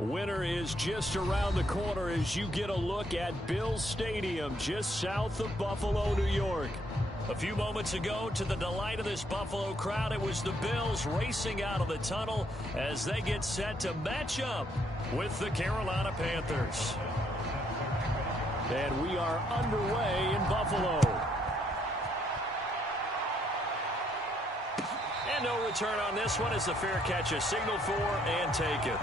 Winter is just around the corner as you get a look at Bills Stadium just south of Buffalo, New York. A few moments ago, to the delight of this Buffalo crowd, it was the Bills racing out of the tunnel as they get set to match up with the Carolina Panthers. And we are underway in Buffalo. And no return on this one as the fair catch is signaled for and taken.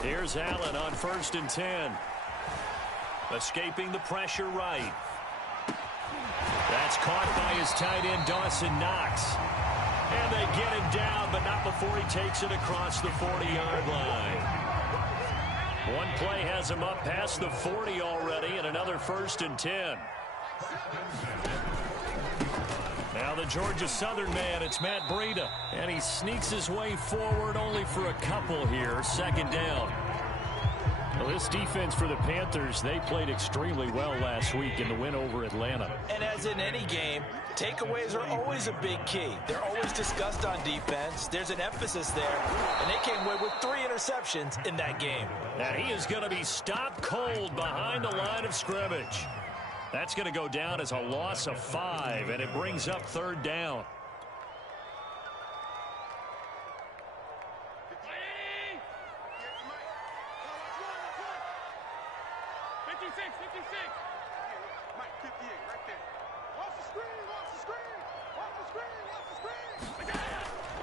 Here's Allen on 1st and 10. Escaping the pressure right. That's caught by his tight end, Dawson Knox. And they get him down, but not before he takes it across the 40-yard line. One play has him up past the 40 already, and another 1st and 10. Now the Georgia Southern man, it's Matt Breida. And he sneaks his way forward only for a couple here, 2nd down. Well, this defense for the Panthers, they played extremely well last week in the win over Atlanta. And as in any game, takeaways are always a big key. They're always discussed on defense. There's an emphasis there, and they came away with 3 interceptions in that game. Now he is going to be stopped cold behind the line of scrimmage. That's going to go down as a loss of 5, and it brings up 3rd down.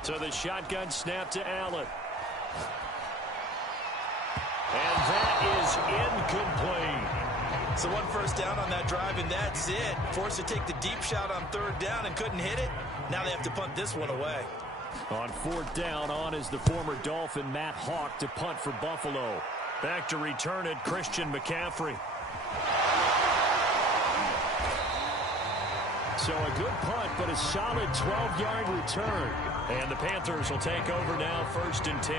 So the shotgun snap to Allen. And that is incomplete. So 1 first down on that drive, and that's it. Forced to take the deep shot on 3rd down and couldn't hit it. Now they have to punt this one away. On 4th down, on is the former Dolphin Matt Hawk to punt for Buffalo. Back to return it, Christian McCaffrey. So a good punt, but a solid 12-yard return. And the Panthers will take over now, 1st and 10.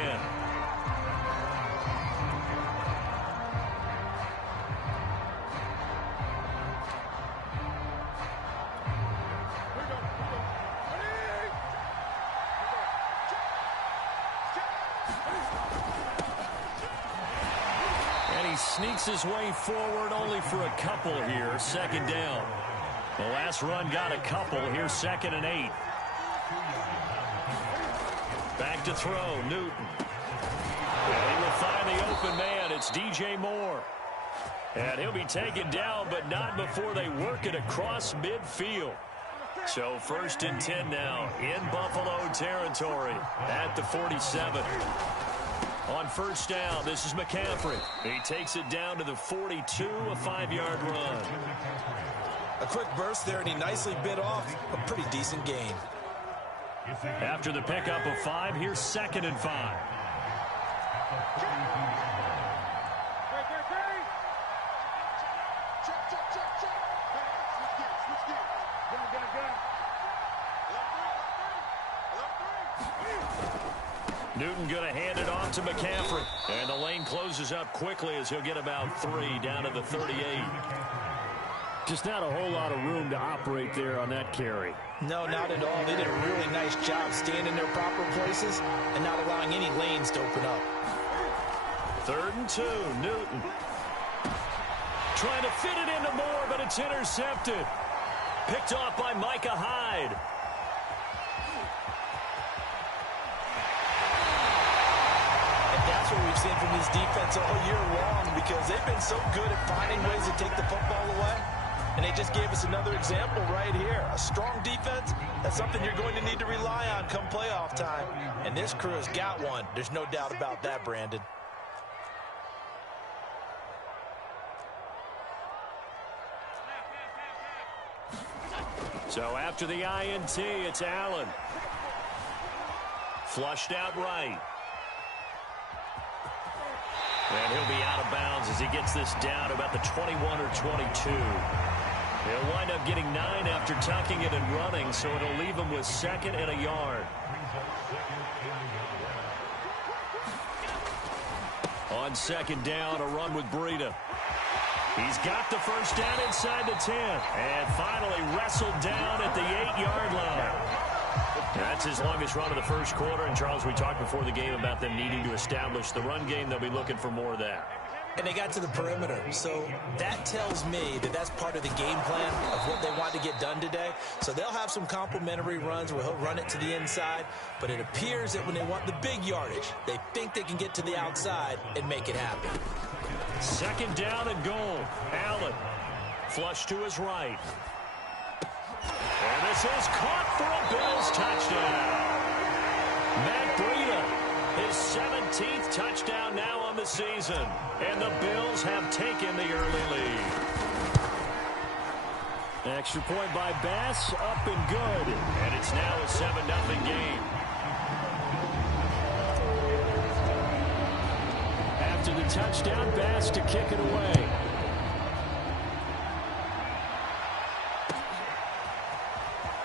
And he sneaks his way forward only for a couple here, 2nd down. The last run got a couple. Here's 2nd and 8. Back to throw, Newton. And he will find the open man. It's DJ Moore. And he'll be taken down, but not before they work it across midfield. So 1st and 10 now in Buffalo territory at the 47. On 1st down, this is McCaffrey. He takes it down to the 42, a 5-yard run. A quick burst there, and he nicely bit off a pretty decent gain. After the pickup of 5, here's 2nd and 5. Newton going to hand it off to McCaffrey. And the lane closes up quickly as he'll get about 3 down to the 38. Just not a whole lot of room to operate there on that carry. No, not at all. They did a really nice job staying in their proper places and not allowing any lanes to open up. 3rd and 2, Newton. Trying to fit it into Moore, but it's intercepted. Picked off by Micah Hyde. And that's what we've seen from this defense all year long, because they've been so good at finding ways to take the football away. And they just gave us another example right here. A strong defense, that's something you're going to need to rely on come playoff time. And this crew has got one. There's no doubt about that, Brandon. So after the INT, it's Allen. Flushed out right. And he'll be out of bounds as he gets this down about the 21 or 22. He'll wind up getting 9 after tucking it and running, so it'll leave him with 2nd and a yard. On 2nd down, a run with Breida. He's got the first down inside the 10, and finally wrestled down at the 8-yard line. That's his longest run of the first quarter, and Charles, we talked before the game about them needing to establish the run game. They'll be looking for more of that. And they got to the perimeter, so that tells me that that's part of the game plan of what they want to get done today. So they'll have some complementary runs where he'll run it to the inside, but it appears that when they want the big yardage, they think they can get to the outside and make it happen. 2nd down and goal. Allen, flush to his right. And this is caught for a Bills touchdown. Matt Breida, his 17th touchdown now on the season. And the Bills have taken the early lead. Extra point by Bass, up and good. And it's now a 7-0 game. After the touchdown, Bass to kick it away.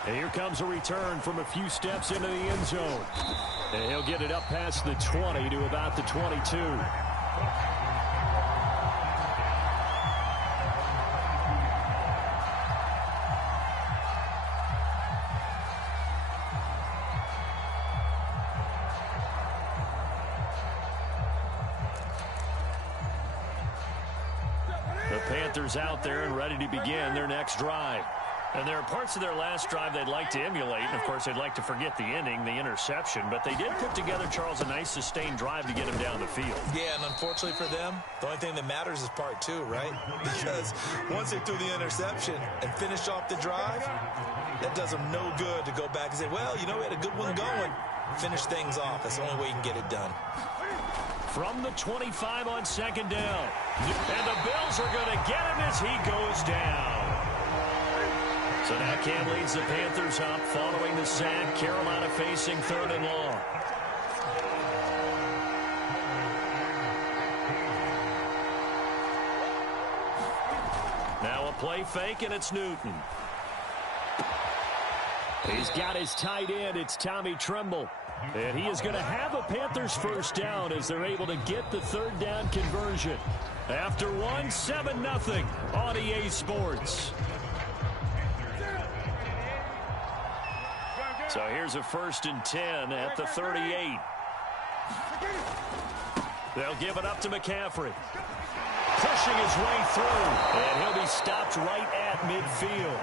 And here comes a return from a few steps into the end zone. And he'll get it up past the 20 to about the 22. The Panthers out there and ready to begin their next drive. And there are parts of their last drive they'd like to emulate. And, of course, they'd like to forget the ending, the interception. But they did put together, Charles, a nice sustained drive to get him down the field. Yeah, and unfortunately for them, the only thing that matters is part 2, right? Because once they threw the interception and finished off the drive, that does them no good to go back and say, well, you know, we had a good one going. Finish things off. That's the only way you can get it done. From the 25 on 2nd down. And the Bills are going to get him as he goes down. So now Cam leads the Panthers up following the sack. Carolina facing 3rd and long. Now a play fake, and it's Newton. He's got his tight end. It's Tommy Tremble. And he is going to have a Panthers first down as they're able to get the 3rd down conversion. After 7-0 on EA Sports. So here's a 1st and 10 at the 38. They'll give it up to McCaffrey. Pushing his way through. And he'll be stopped right at midfield.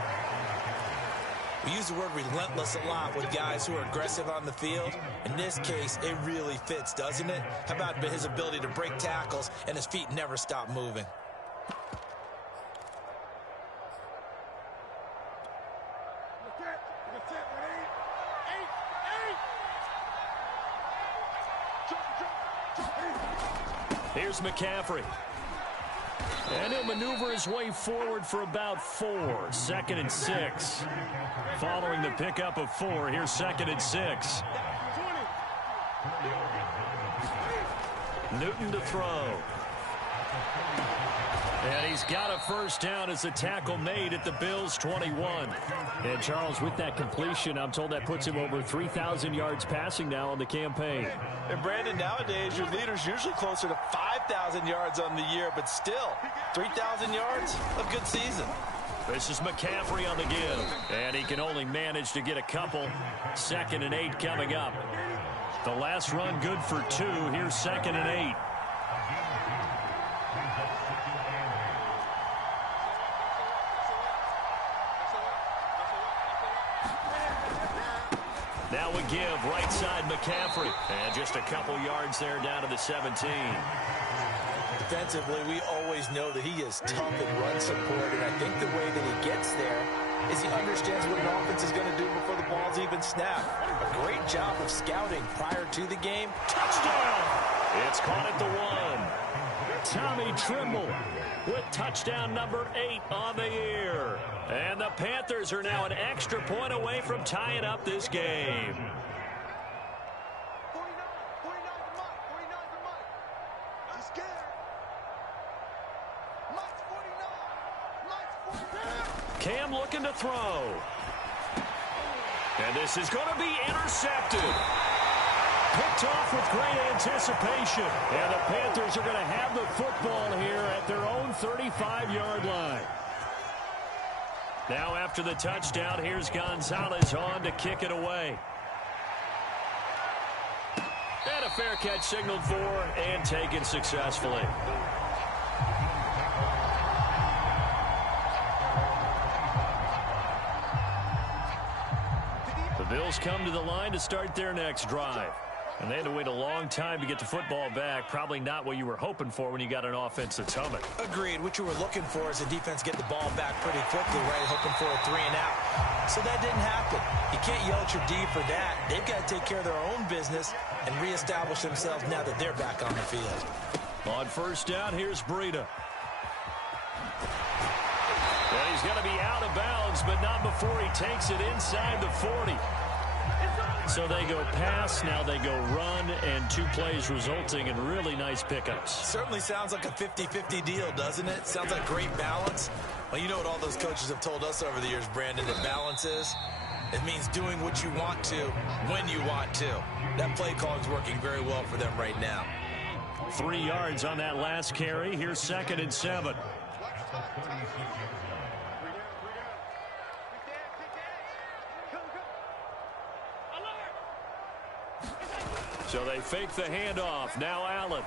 We use the word relentless a lot with guys who are aggressive on the field. In this case, it really fits, doesn't it? How about his ability to break tackles and his feet never stop moving? Here's McCaffrey. And he'll maneuver his way forward for about 4. 2nd and 6. Following the pickup of 4, here's 2nd and 6. Newton to throw. And he's got a first down as a tackle made at the Bills' 21. And, Charles, with that completion, I'm told that puts him over 3,000 yards passing now on the campaign. And, Brandon, nowadays your leader's usually closer to 5,000 yards on the year, but still, 3,000 yards, a good season. This is McCaffrey on the give. And he can only manage to get a couple. 2nd and 8 coming up. The last run good for 2. Here's 2nd and 8. Now we give right side McCaffrey. And just a couple yards there down to the 17. Defensively, we always know that he is tough in run support, and I think the way that he gets there is he understands what an offense is going to do before the ball's even snapped. A great job of scouting prior to the game. Touchdown! It's caught at the 1. Tommy Tremble with touchdown number 8 on the year. And the Panthers are now an extra point away from tying up this game. Cam looking to throw. And this is going to be intercepted. Picked off with great anticipation. And the Panthers are going to have the football here at their own 35-yard line. Now after the touchdown, here's Gonzalez on to kick it away. And a fair catch signaled for and taken successfully. The Bills come to the line to start their next drive. And they had to wait a long time to get the football back. Probably not what you were hoping for when you got an offense that's humming. Agreed. What you were looking for is the defense get the ball back pretty quickly, right? Hoping for a 3 and out. So that didn't happen. You can't yell at your D for that. They've got to take care of their own business and reestablish themselves now that they're back on the field. On first down, here's Breida. Well, he's going to be out of bounds, but not before he takes it inside the 40. So they go pass, now they go run, and 2 plays resulting in really nice pickups. Certainly sounds like a 50-50 deal, doesn't it? Sounds like great balance. Well, you know what all those coaches have told us over the years, Brandon, that balance is? It means doing what you want to, when you want to. That play calling is working very well for them right now. 3 yards on that last carry. Here's 2nd and 7. So they fake the handoff. Now Allen.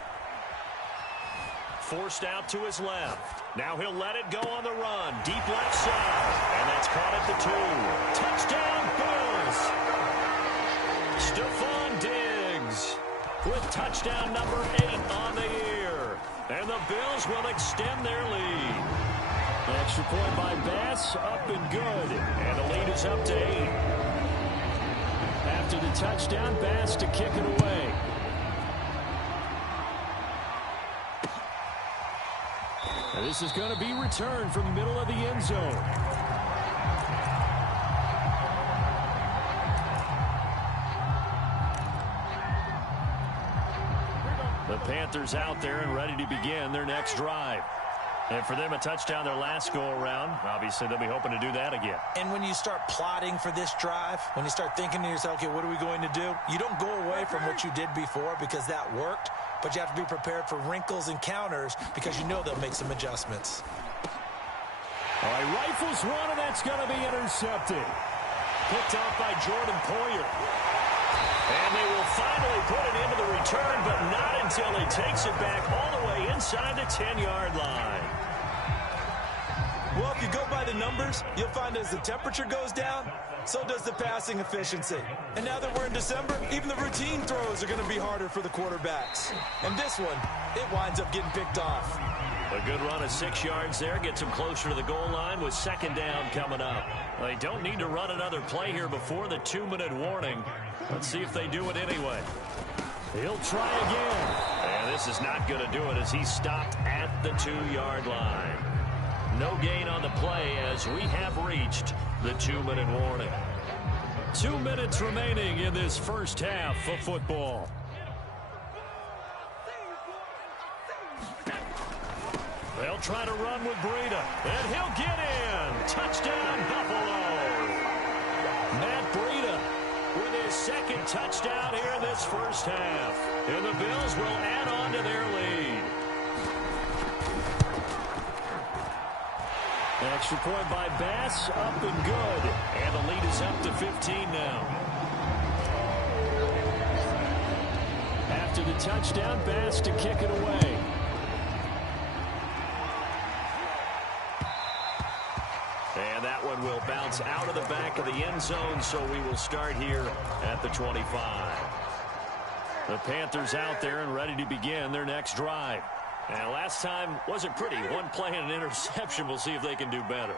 Forced out to his left. Now he'll let it go on the run. Deep left side. And that's caught at the 2. Touchdown, Bills. Stephon Diggs with touchdown number 8 on the year. And the Bills will extend their lead. Extra point by Bass, up and good. And the lead is up to 8. After the touchdown, Bass to kick it away. And this is going to be returned from the middle of the end zone. The Panthers out there and ready to begin their next drive. And for them, a touchdown their last go-around. Obviously, they'll be hoping to do that again. And when you start plotting for this drive, when you start thinking to yourself, okay, what are we going to do? You don't go away from what you did before because that worked, but you have to be prepared for wrinkles and counters because you know they'll make some adjustments. All right, rifles one, and that's going to be intercepted. Picked off by Jordan Poyer. And they will finally put it into the return, but not until he takes it back all the way inside the 10-yard line. Well, if you go by the numbers, you'll find as the temperature goes down, so does the passing efficiency. And now that we're in December, even the routine throws are going to be harder for the quarterbacks. And this one, it winds up getting picked off. A good run of 6 yards there. Gets him closer to the goal line with 2nd down coming up. They don't need to run another play here before the 2-minute warning. Let's see if they do it anyway. He'll try again. And this is not going to do it as he's stopped at the 2-yard line. No gain on the play as we have reached the 2-minute warning. 2 minutes remaining in this first half of football. They'll try to run with Breida, and he'll get in. Touchdown, Buffalo. Matt Breida with his 2nd touchdown here in this first half. And the Bills will add on to their lead. Extra point by Bass, up and good. And the lead is up to 15 now. After the touchdown, Bass to kick it away. And that one will bounce out of the back of the end zone, so we will start here at the 25. The Panthers out there and ready to begin their next drive. And last time wasn't pretty. 1 play and an interception. We'll see if they can do better.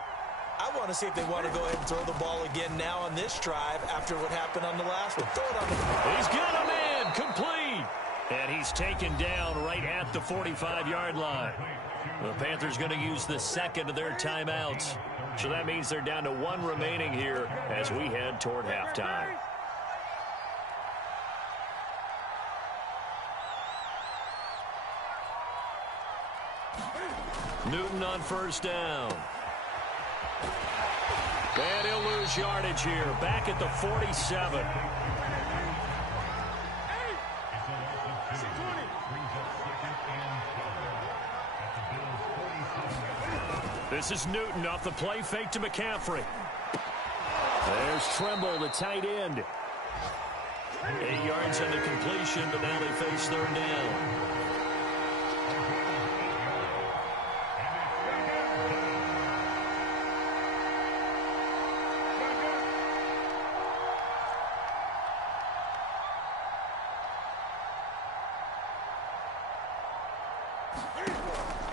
I want to see if they want to go ahead and throw the ball again now on this drive after what happened on the last one. Throw it on the... He's got him in. Complete. And he's taken down right at the 45-yard line. The Panthers going to use the 2nd of their timeouts. So that means they're down to 1 remaining here as we head toward halftime. Newton on first down. his yardage here, back at the 47. This is Newton off the play fake to McCaffrey. There's Trimble, the tight end. 8 yards on the completion, but now they face third down.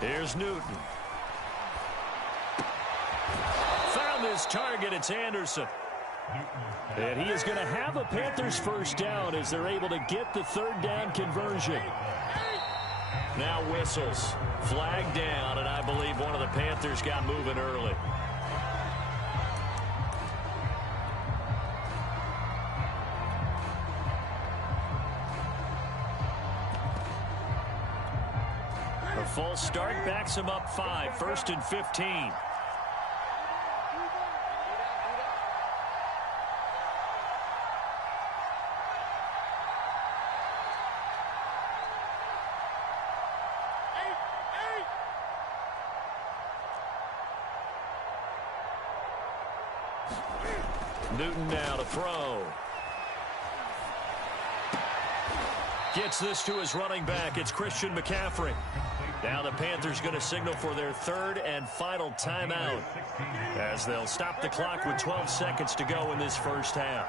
Here's Newton. Found his target. It's Anderson. And he is going to have a Panthers first down as they're able to get the third down conversion. Now whistles. Flag down, and I believe one of the Panthers got moving early. A false start backs him up 5, 1st and 15. Newton now to throw. Gets this to his running back. It's Christian McCaffrey. Now the Panthers going to signal for their third and final timeout as they'll stop the clock with 12 seconds to go in this first half.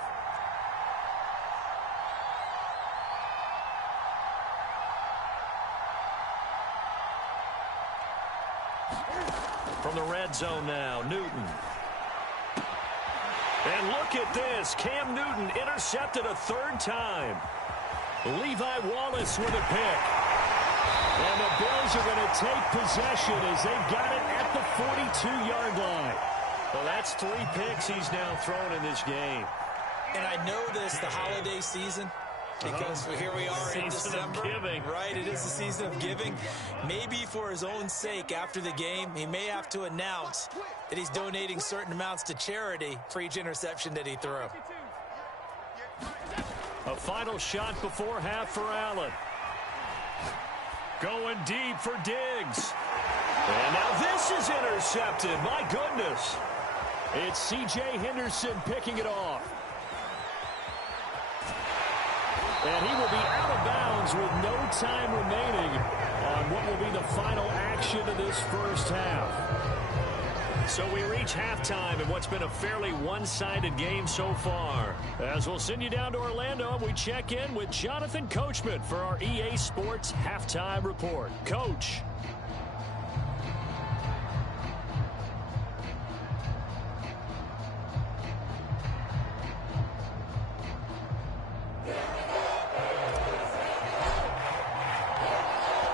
From the red zone now, Newton. And look at this. Cam Newton intercepted a third time. Levi Wallace with a pick. And the Bills are going to take possession as they've got it at the 42-yard line. Well, that's 3 picks he's now thrown in this game. And I know this, the holiday season, because here we are in December. Of giving. Right, it is the season of giving. Maybe for his own sake after the game, he may have to announce that he's donating certain amounts to charity for each interception that he threw. A final shot before half for Allen. Going deep for Diggs. And now this is intercepted. My goodness. It's C.J. Henderson picking it off. And he will be out of bounds with no time remaining on what will be the final action of this first half. So we reach halftime in what's been a fairly one-sided game so far. As we'll send you down to Orlando, we check in with Jonathan Coachman for our EA Sports Halftime Report. Coach.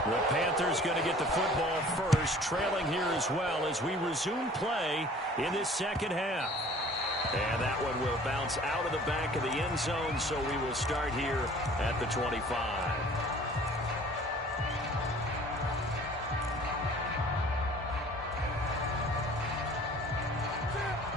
The Panthers going to get the football first, trailing here as well as we resume play in this second half. And that one will bounce out of the back of the end zone, so we will start here at the 25.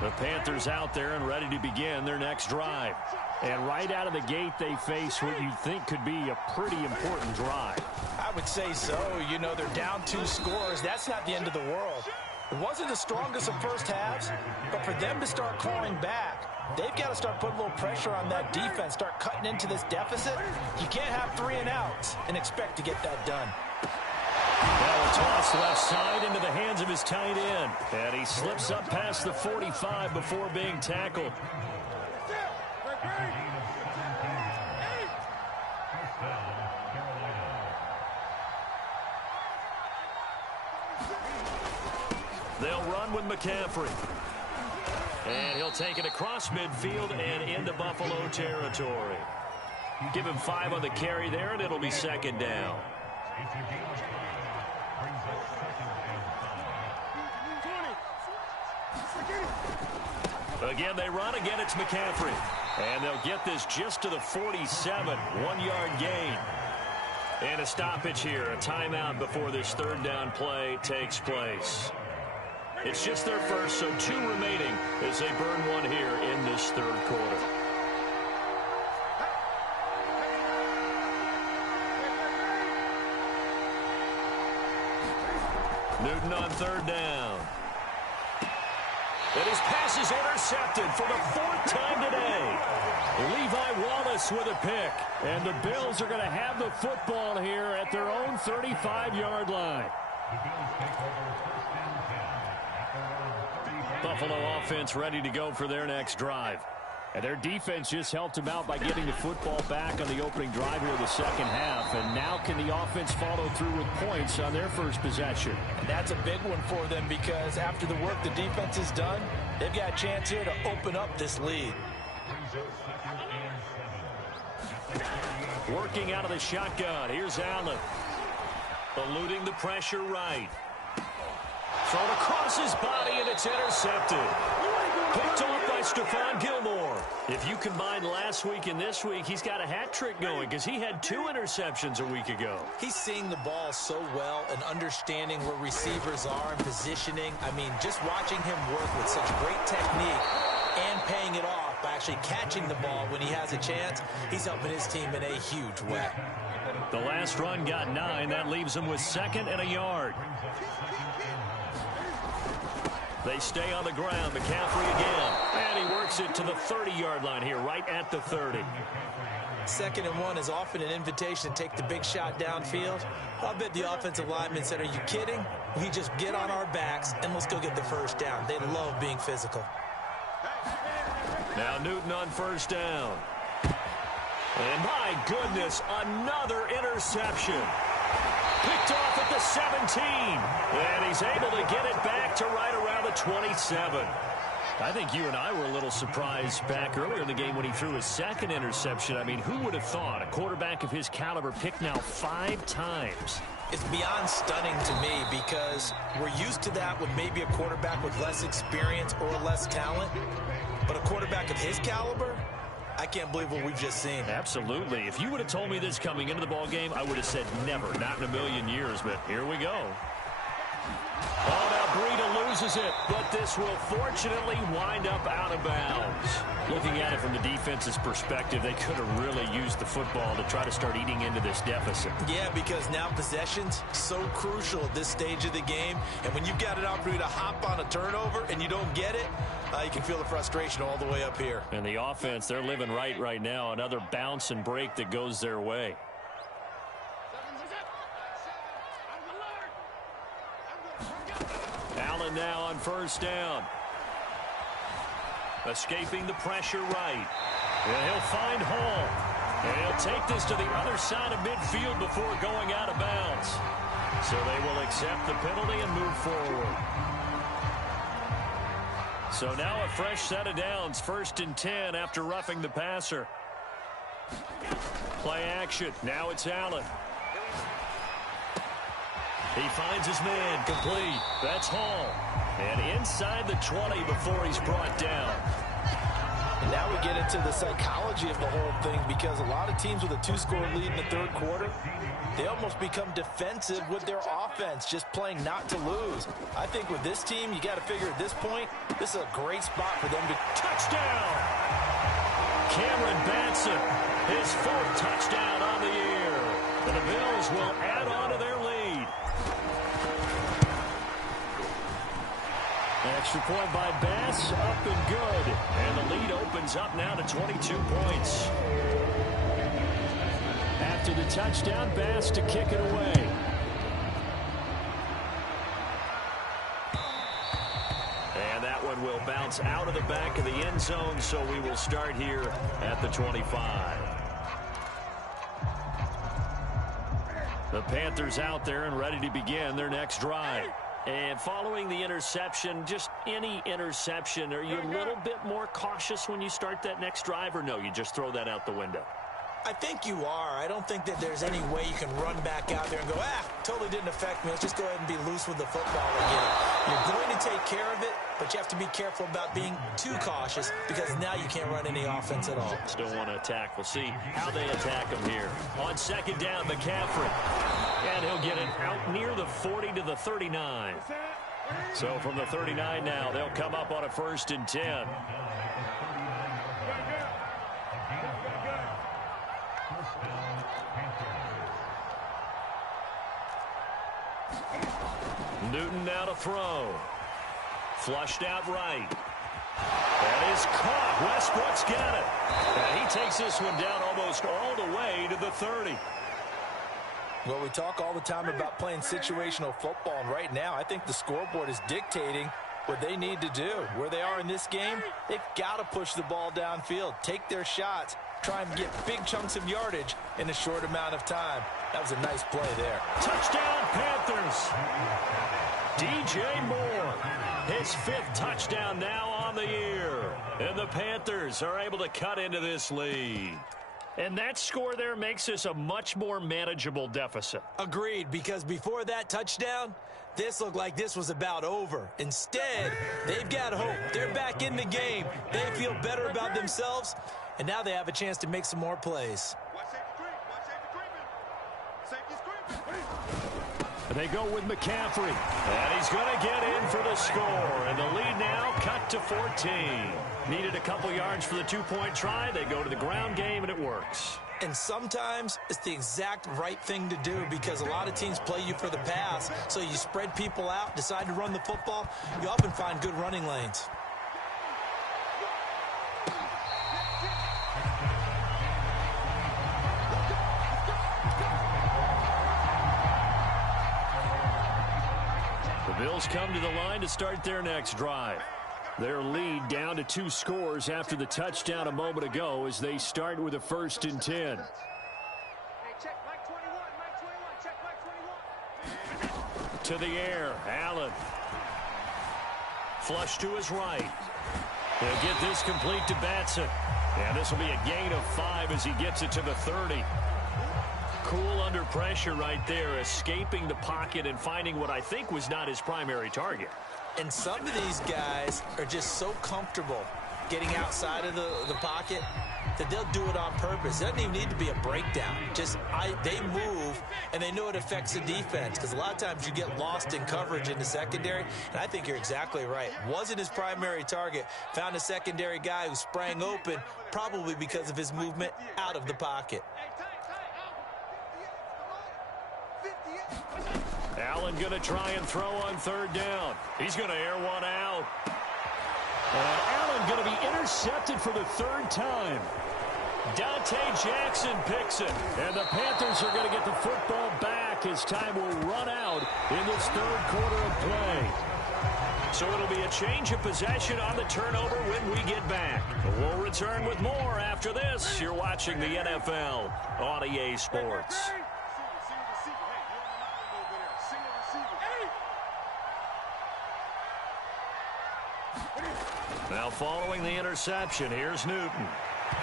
The Panthers out there and ready to begin their next drive. And right out of the gate, they face what you think could be a pretty important drive. I would say so. You know, they're down 2 scores. That's not the end of the world. It wasn't the strongest of first halves, but for them to start clawing back, they've got to start putting a little pressure on that defense, start cutting into this deficit. You can't have 3 and outs and expect to get that done. Now a toss left side into the hands of his tight end. And he slips up past the 45 before being tackled. They'll run with McCaffrey. And he'll take it across midfield and into Buffalo territory. Give him 5 on the carry there, and it'll be second down. Again, they run. Again, it's McCaffrey. And they'll get this just to the 47. 1-yard gain. And a stoppage here. A timeout before this third down play takes place. It's just their first, so 2 remaining as they burn one here in this third quarter. Newton on third down. And his pass is intercepted for the 4th time today. Levi Wallace with a pick. And the Bills are going to have the football here at their own 35-yard line. Buffalo offense ready to go for their next drive. And their defense just helped them out by getting the football back on the opening drive here of the second half. And now can the offense follow through with points on their first possession? And that's a big one for them because after the work the defense has done, they've got a chance here to open up this lead. Working out of the shotgun. Here's Allen. Eluding the pressure right. Thrown across his body, and it's intercepted. Picked off by Stephon Gilmore. If you combine last week and this week, he's got a hat trick going because he had 2 interceptions a week ago. He's seeing the ball so well and understanding where receivers are and positioning. I mean, just watching him work with such great technique and paying it off by actually catching the ball when he has a chance, he's helping his team in a huge way. The last run got 9. That leaves him with 2nd and a yard. They stay on the ground. McCaffrey again. And he works it to the 30-yard line here, right at the 30. 2nd and 1 is often an invitation to take the big shot downfield. I'll bet the offensive lineman said, are you kidding? We just get on our backs and let's go get the first down. They love being physical. Now Newton on first down. And my goodness, another interception. Picked off at the 17. And he's able to get it back to right around the 27. I think you and I were a little surprised back earlier in the game when he threw his 2nd interception. I mean, who would have thought a quarterback of his caliber picked now 5 times? It's beyond stunning to me because we're used to that with maybe a quarterback with less experience or less talent. But a quarterback of his caliber, I can't believe what we've just seen. Absolutely. If you would have told me this coming into the ball game, I would have said never, not in a million years, but here we go. Oh, now Breida loses it, but this will fortunately wind up out of bounds. Looking at it from the defense's perspective, they could have really used the football to try to start eating into this deficit. Yeah, because now possession's so crucial at this stage of the game, and when you've got an opportunity to hop on a turnover and you don't get it, you can feel the frustration all the way up here. And the offense, they're living right now. Another bounce and break that goes their way. Allen now on first down. Escaping the pressure right. And he'll find Hall. And he'll take this to the other side of midfield before going out of bounds. So they will accept the penalty and move forward. So now a fresh set of downs. 1st and 10 after roughing the passer. Play action. Now it's Allen. He finds his man, complete. That's Hall. And inside the 20 before he's brought down. And now we get into the psychology of the whole thing because a lot of teams with a 2-score lead in the 3rd quarter, they almost become defensive with their offense, just playing not to lose. I think with this team, you got to figure at this point, this is a great spot for them to... Touchdown! Cameron Batson, his 4th touchdown on the year. And the Bills will add on to their lead. Extra point by Bass, up and good. And the lead opens up now to 22 points. After the touchdown, Bass to kick it away. And that one will bounce out of the back of the end zone, so we will start here at the 25. The Panthers out there and ready to begin their next drive. And following the interception, just any interception, are you a little bit more cautious when you start that next drive, or no, you just throw that out the window? I think you are. I don't think that there's any way you can run back out there and go, totally didn't affect me. Let's just go ahead and be loose with the football again. You're going to take care of it, but you have to be careful about being too cautious because now you can't run any offense at all. Still want to attack. We'll see how they attack him here. On 2nd down, McCaffrey. And he'll get it out near the 40 to the 39. So from the 39 now, they'll come up on a 1st and 10. Newton now to throw. Flushed out right. That is caught. Westbrook's got it. And he takes this one down almost all the way to the 30. Well, we talk all the time about playing situational football, and right now I think the scoreboard is dictating what they need to do. Where they are in this game, they've got to push the ball downfield, take their shots, try and get big chunks of yardage in a short amount of time. That was a nice play there. Touchdown, Panthers. DJ Moore, his 5th touchdown now on the year. And the Panthers are able to cut into this lead. And that score there makes this a much more manageable deficit. Agreed, because before that touchdown, this looked like this was about over. Instead, they've got hope. They're back in the game. They feel better about themselves, and now they have a chance to make some more plays. They go with McCaffrey, and he's going to get in for the score. And the lead now cut to 14. Needed a couple yards for the 2-point try. They go to the ground game, and it works. And sometimes it's the exact right thing to do, because a lot of teams play you for the pass. So you spread people out, decide to run the football. You often find good running lanes. The Bills come to the line to start their next drive. Their lead down to 2 scores after the touchdown a moment ago as they start with a 1st and 10. To the air, Allen. Flush to his right. He'll get this complete to Batson. And this will be a gain of 5 as he gets it to the 30. Cool under pressure right there, escaping the pocket and finding what I think was not his primary target. And some of these guys are just so comfortable getting outside of the pocket that they'll do it on purpose. It doesn't even need to be a breakdown. They move, and they know it affects the defense, because a lot of times you get lost in coverage in the secondary, and I think you're exactly right. Wasn't his primary target. Found a secondary guy who sprang open, probably because of his movement out of the pocket. Allen going to try and throw on 3rd down. He's going to air one out. And Allen going to be intercepted for the 3rd time. Dante Jackson picks it. And the Panthers are going to get the football back as time will run out in this 3rd quarter of play. So it'll be a change of possession on the turnover when we get back. We'll return with more after this. You're watching the NFL on EA Sports. Now following the interception, here's Newton.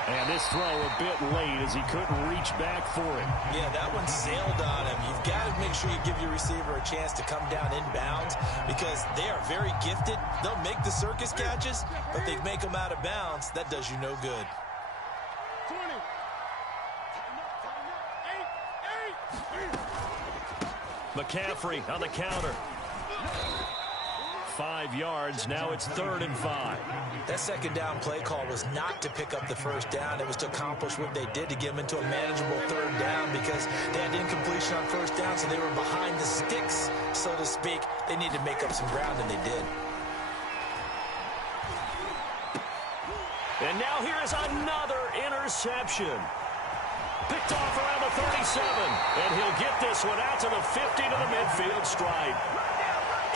And this throw a bit late as he couldn't reach back for it. Yeah, that one sailed on him. You've got to make sure you give your receiver a chance to come down inbounds, because they are very gifted. They'll make the circus catches, but they make them out of bounds. That does you no good. 20. McCaffrey on the counter. 5 yards. Now it's 3rd and 5. That 2nd down play call was not to pick up the 1st down. It was to accomplish what they did, to get them into a manageable 3rd down, because they had incompletion on 1st down, so they were behind the sticks, so to speak. They needed to make up some ground, and they did. And now here is another interception. Picked off around the 37, and he'll get this one out to the 50 to the midfield stripe.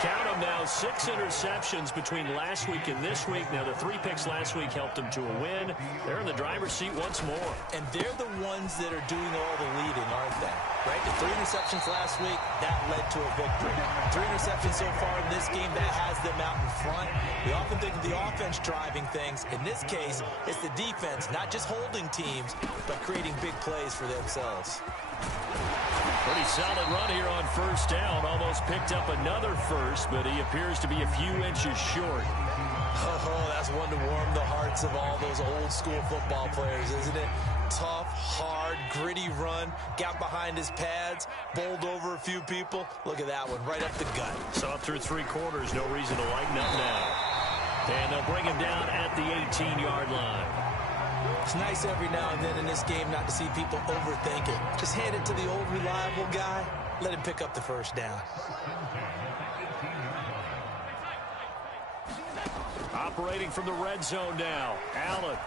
Count them now, 6 interceptions between last week and this week. Now, the 3 picks last week helped them to a win. They're in the driver's seat once more. And they're the ones that are doing all the leading, aren't they? Right? The 3 interceptions last week, that led to a victory. 3 interceptions so far in this game, that has them out in front. We often think of the offense driving things. In this case, it's the defense, not just holding teams, but creating big plays for themselves. Pretty solid run here on 1st down. Almost picked up another first, but he appears to be a few inches short. Oh, that's one to warm the hearts of all those old-school football players, isn't it? Tough, hard, gritty run, got behind his pads, bowled over a few people. Look at that one, right up the gut. So through 3 quarters, no reason to lighten up now. And they'll bring him down at the 18-yard line. It's nice every now and then in this game not to see people overthink it. Just hand it to the old reliable guy, let him pick up the first down. Operating from the red zone now, Allen.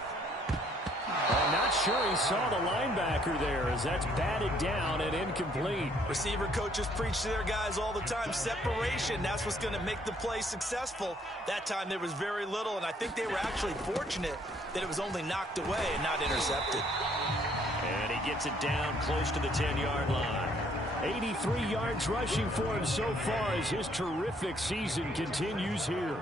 I'm not sure he saw the linebacker there as that's batted down and incomplete. Receiver coaches preach to their guys all the time. Separation, that's what's going to make the play successful. That time there was very little, and I think they were actually fortunate that it was only knocked away and not intercepted. And he gets it down close to the 10-yard line. 83 yards rushing for him so far as his terrific season continues here.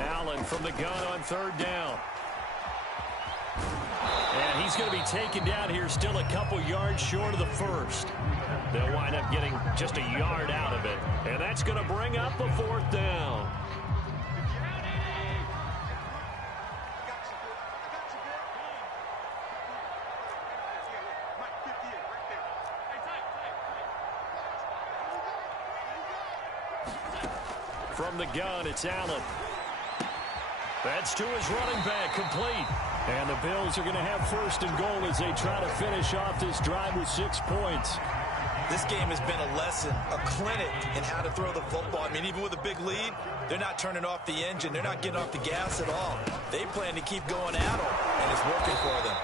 Allen from the gun on 3rd down. And he's going to be taken down here still a couple yards short of the first. They'll wind up getting just a yard out of it. And that's going to bring up a 4th down. From the gun, it's Allen. That's to his running back, complete. And the Bills are going to have 1st and goal as they try to finish off this drive with 6 points. This game has been a lesson, a clinic in how to throw the football. I mean, even with a big lead, they're not turning off the engine. They're not getting off the gas at all. They plan to keep going at them, and it's working for them.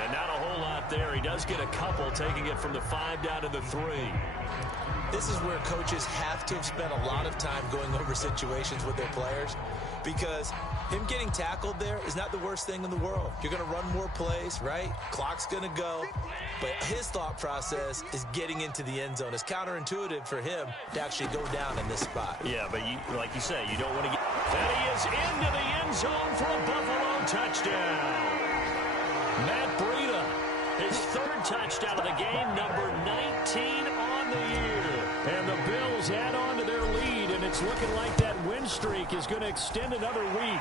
And not a whole lot there. He does get a couple, taking it from the 5 down to the 3. This is where coaches have to have spent a lot of time going over situations with their players, because him getting tackled there is not the worst thing in the world. You're going to run more plays, right? Clock's going to go. But his thought process is getting into the end zone. It's counterintuitive for him to actually go down in this spot. Yeah, but like you say, you don't want to get... And he is into the end zone for a Buffalo touchdown. Matt Breida, his 3rd touchdown of the game, number 19 on the year. And the Bills add on to their lead, and it's looking like that win streak is going to extend another week.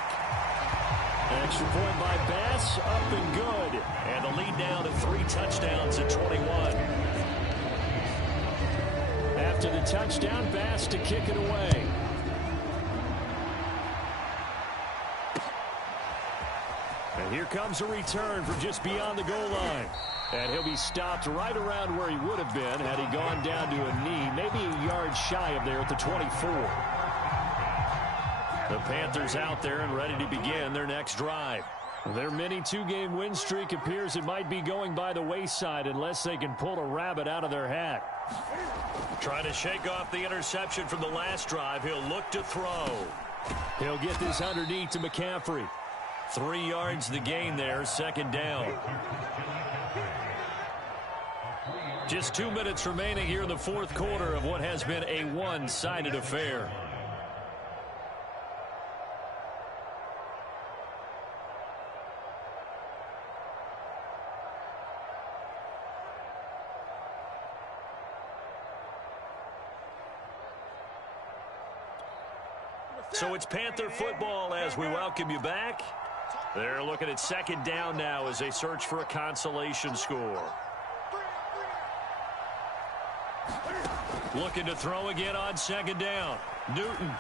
Extra point by Bass, up and good. And the lead down to 3 touchdowns at 21. After the touchdown, Bass to kick it away. And here comes a return from just beyond the goal line. And he'll be stopped right around where he would have been had he gone down to a knee, maybe a yard shy of there at the 24. The Panthers out there and ready to begin their next drive. Their mini 2-game win streak appears it might be going by the wayside unless they can pull a rabbit out of their hat. Trying to shake off the interception from the last drive. He'll look to throw. He'll get this underneath to McCaffrey. 3 yards the gain there, 2nd down. Just 2 minutes remaining here in the 4th quarter of what has been a one-sided affair. So it's Panther football as we welcome you back. They're looking at 2nd down now as they search for a consolation score. Looking to throw again on 2nd down. Newton.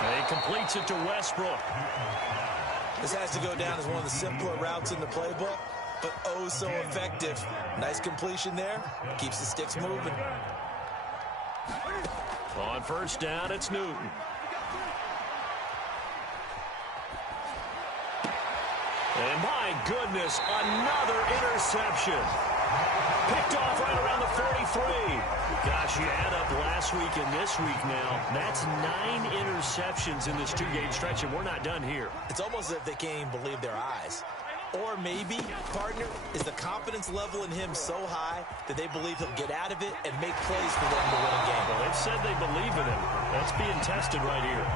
And he completes it to Westbrook. This has to go down as one of the simpler routes in the playbook, but oh so effective. Nice completion there. Keeps the sticks moving. On 1st down, it's Newton. And my goodness, another interception. Picked off right around the 43. Gosh, you add up last week and this week now. That's 9 interceptions in this 2-game stretch, and we're not done here. It's almost as if they can't even believe their eyes. Or maybe, partner, is the confidence level in him so high that they believe he'll get out of it and make plays for them to win a game. Well, they've said they believe in him. That's being tested right here.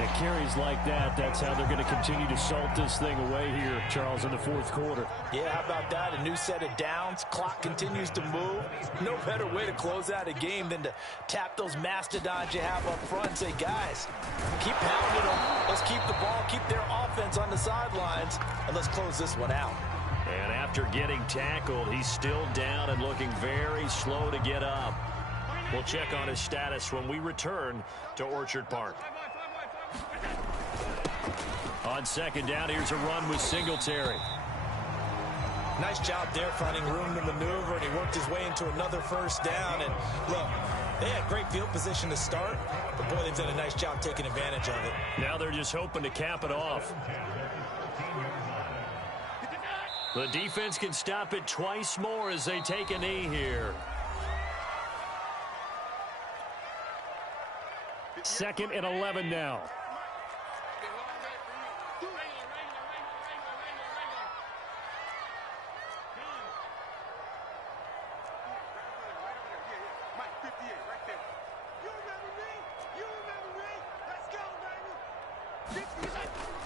And carries like that, that's how they're going to continue to salt this thing away here, Charles, in the fourth quarter. Yeah, how about that? A new set of downs. Clock continues to move. No better way to close out a game than to tap those mastodons you have up front and say, guys, keep pounding them. Let's keep the ball, keep their offense on the sidelines, and let's close this one out. And after getting tackled, he's still down and looking very slow to get up. We'll check on his status when we return to Orchard Park. On second down, here's a run with Singletary. Nice job there finding room to maneuver, and he worked his way into another first down. And look, they had great field position to start, but boy, they've done a nice job taking advantage of it. Now they're just hoping to cap it off. The defense can stop it twice more as they take a knee here. Second and 11 now.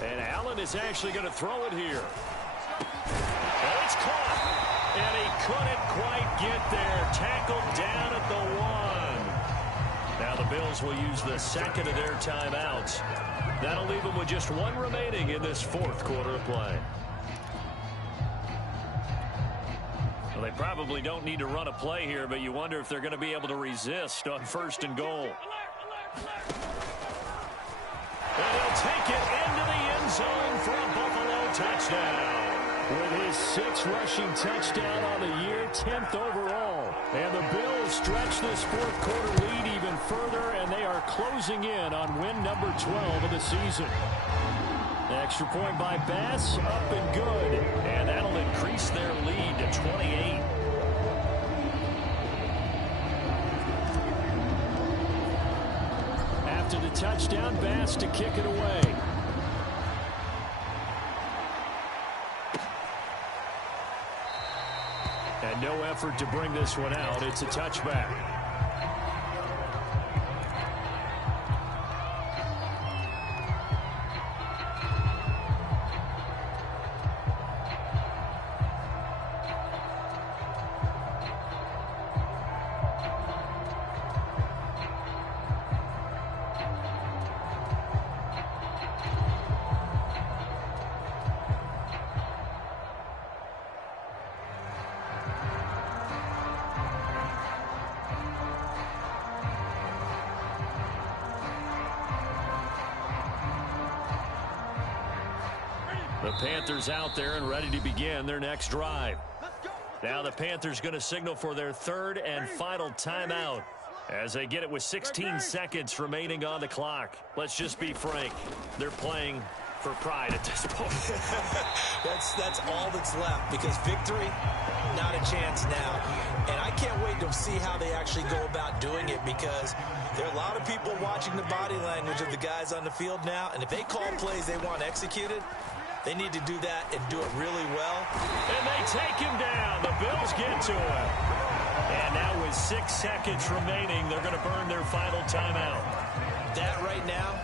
And Allen is actually going to throw it here. And it's caught. And he couldn't quite get there. Tackled down at the 1. Now the Bills will use the second of their timeouts. That'll leave them with just one remaining in this fourth quarter of play. Well, they probably don't need to run a play here, but you wonder if they're going to be able to resist on first and goal. And he'll take it into the end zone for a Buffalo touchdown. With his 6th rushing touchdown on the year, 10th overall. And the Bills stretch this fourth quarter lead even further, and they are closing in on win number 12 of the season. Extra point by Bass, up and good. And that'll increase their lead to 28. After the touchdown, Bass to kick it away. And no effort to bring this one out. It's a touchback. The Panthers out there and ready to begin their next drive. Now the Panthers going to signal for their third and final timeout as they get it with 16 seconds remaining on the clock. Let's just be frank. They're playing for pride at this point. That's all that's left, because victory, not a chance now. And I can't wait to see how they actually go about doing it, because there are a lot of people watching the body language of the guys on the field now, and if they call plays they want executed, they need to do that and do it really well. And they take him down. The Bills get to him. And now with 6 seconds remaining, they're going to burn their final timeout. That right now,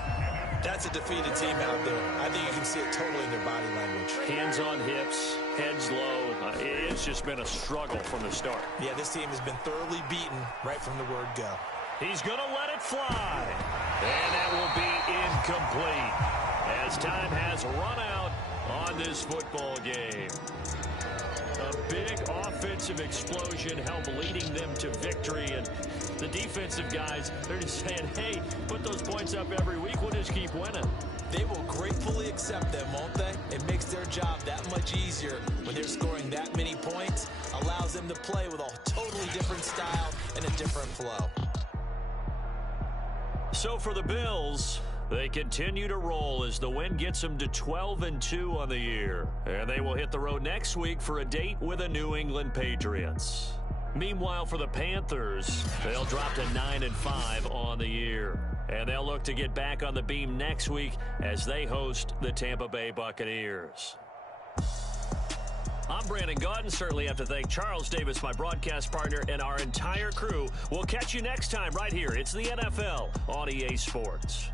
that's a defeated team out there. I think you can see it totally in their body language. Hands on hips, heads low. It's just been a struggle from the start. Yeah, this team has been thoroughly beaten right from the word go. He's going to let it fly. And that will be incomplete as time has run out on this football game. A big offensive explosion helped leading them to victory, and the defensive guys, they're just saying, hey, put those points up every week, we'll just keep winning. They will gratefully accept them, won't they? It makes their job that much easier when they're scoring that many points, allows them to play with a totally different style and a different flow. So for the Bills, they continue to roll as the win gets them to 12-2 on the year. And they will hit the road next week for a date with the New England Patriots. Meanwhile, for the Panthers, they'll drop to 9-5 on the year. And they'll look to get back on the beam next week as they host the Tampa Bay Buccaneers. I'm Brandon Gaudin. Certainly have to thank Charles Davis, my broadcast partner, and our entire crew. We'll catch you next time right here. It's the NFL on EA Sports.